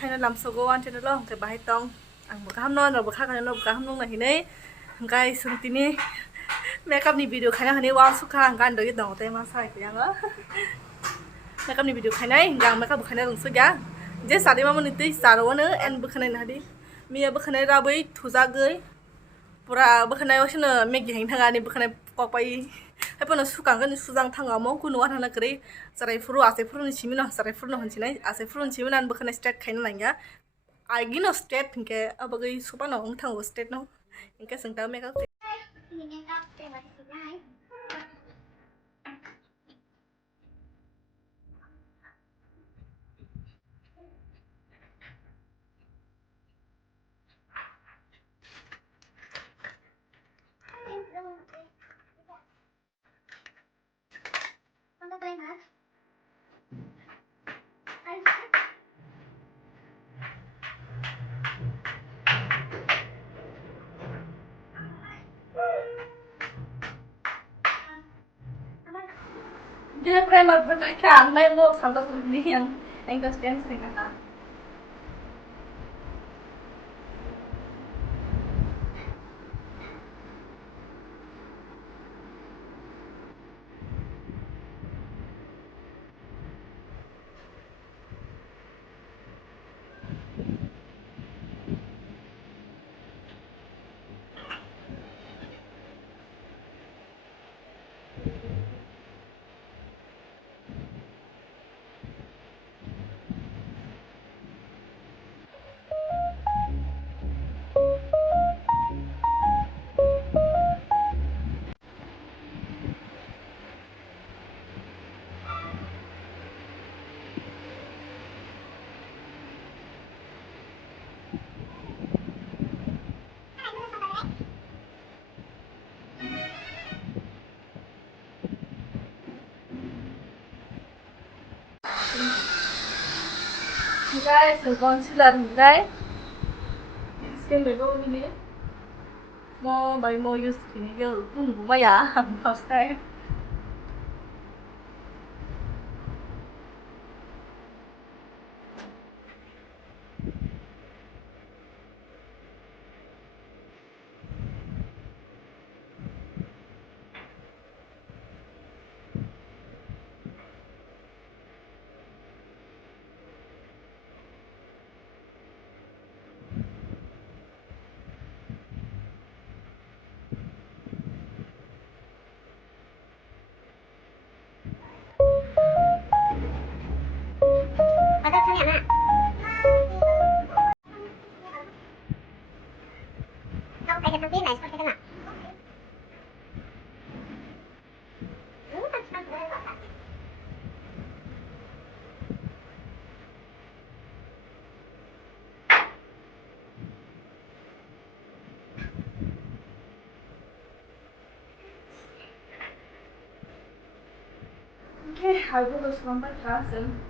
China làm sô cô ăn trên đó cái bài tông ăn bữa cam non rồi bữa khác ăn bữa cam nung này này cái sung tini makeup ni video khai này wow suka ăn cái đấy đong tay mà sai cái đó makeup ni video khai này gang makeup khai này dong suka je sadi mama niti saro nữa en bữa khai này nadi mia bữa khai này ra bơi thu ra gơi pura bữa khai này wasna make gì thằng anh bữa khai này kok bay hay pun suka kan suzang thang mau kuno wa thang kri sarai furu ase furu ni chimina sarai furu no hanchina ase furu ni chimina an bữa khai này straight khai na langa Agino state think abagai supa no ong thang state no inka sangta me ka dia prema berkah mai lo sampai ni yang engkau stand singkat guys, concealer guys. Skin below ini. Mau buy mau use ini ke? Mau ya? First time. Okay, I will go from my class and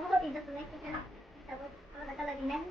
Oh, tidak boleh kita. Takut kalau kata lagi nih.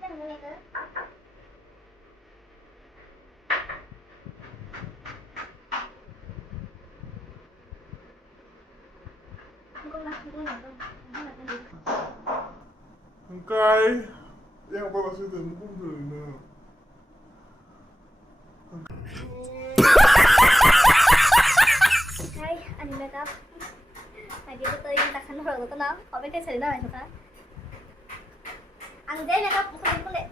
Jangan boleh ke? Bukan lah, bukan lah. HAMBAI yang apa maksudnya? Mungkin benar. Hai, anh makeup. Mày đi tôi đặt khăn rồi tôi nói. Có biết cái sự nào này không? Anh dễ makeup không lệ.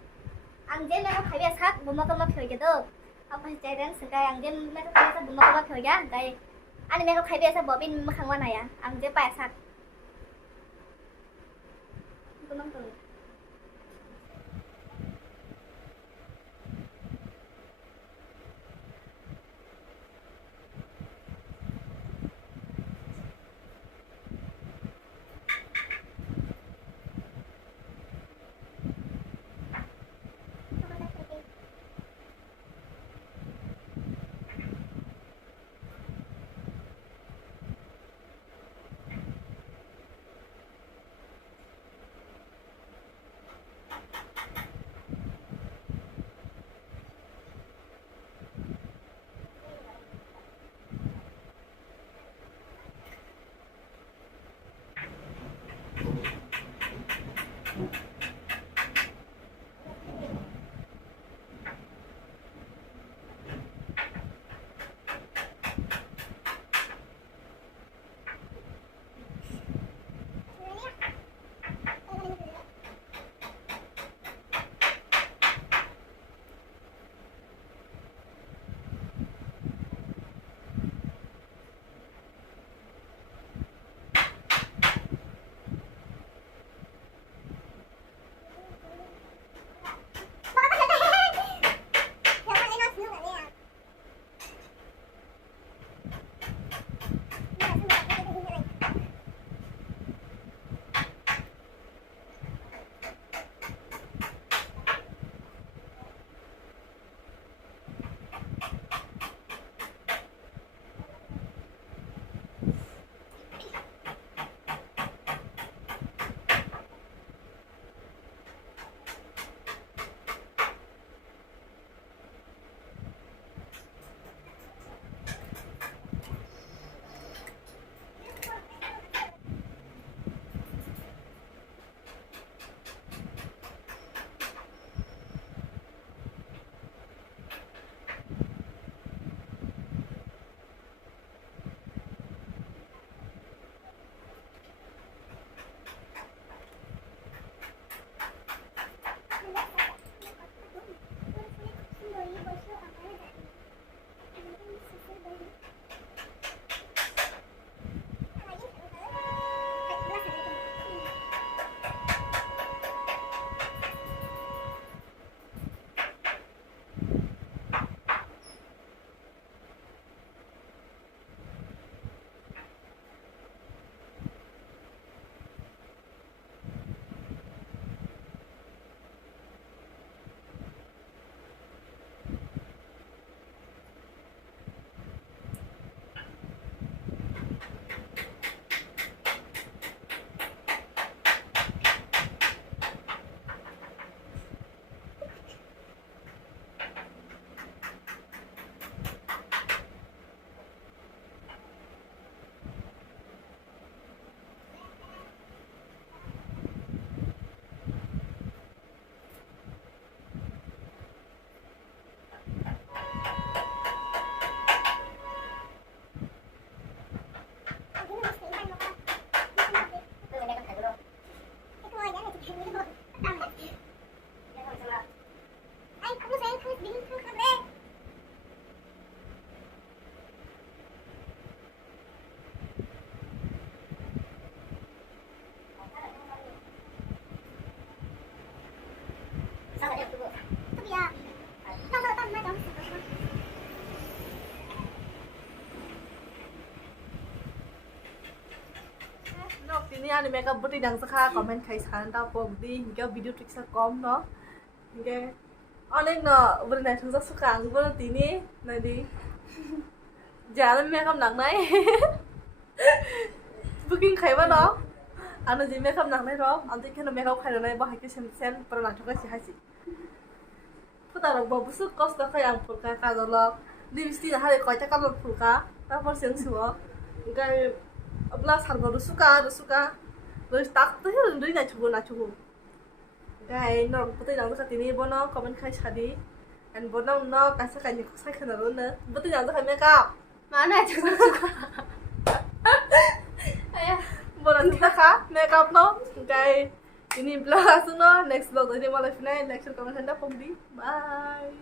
Anh dễ makeup phải biết sát bốn nó phải cái đó. Apa sih cairan sekarang dia makeup biasa belum mau kerja, kayak anh makeup phải biasa bawa pin khang warna ya. Anh dễ pakai sát. Itu nonton. ini ani makeup berarti dang sekha comment khai san ta pom di hingga video trick sa kom no hingga onek no berna thungsa sukang berarti ini nadi jalan makeup nang nai booking khai ba no anu ji makeup nang nai ro anti khen makeup khai nai ba hai ke sen pernah thoka si hai si putar ba busu cost ka yang pulka ka lo lipstick ha le koi ta ka pulka ta por seng suo hingga abla sarba rusuka terus tak tuh ndui na chugu gai no putai nang ka tini bono comment khai sadi and bono no ka sa ka ni sai khana ro na putai nang ka makeup mana chugu ayah bono kita ka makeup no gai ini vlog asu no next vlog tadi malah final next comment handa pom di bye